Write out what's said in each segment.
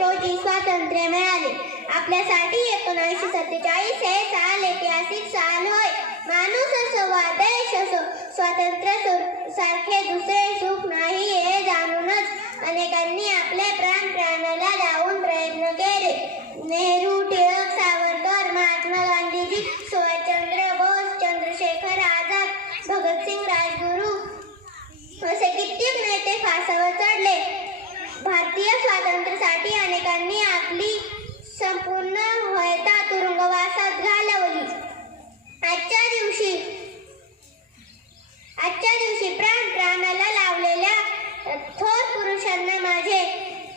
रोजी स्वातंत्र्य मिळाले. आपल्यासाठी एकोणीसशे सत्तेचाळीस हे साल ऐतिहासिक साल होय. माणूस असो वा देश असो स्वातंत्र्य सारखे दुसरे सुख नाही हे. त्यांना माझे.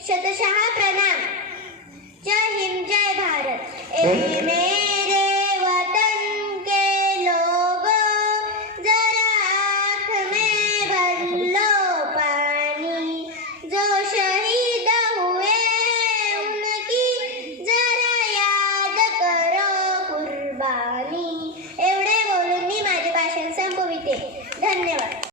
शतशः प्रणाम. जय हिंद जय भारत. मेरे वतन के लोगों जो शहीद हुए जरा याद करो कुर्बानी.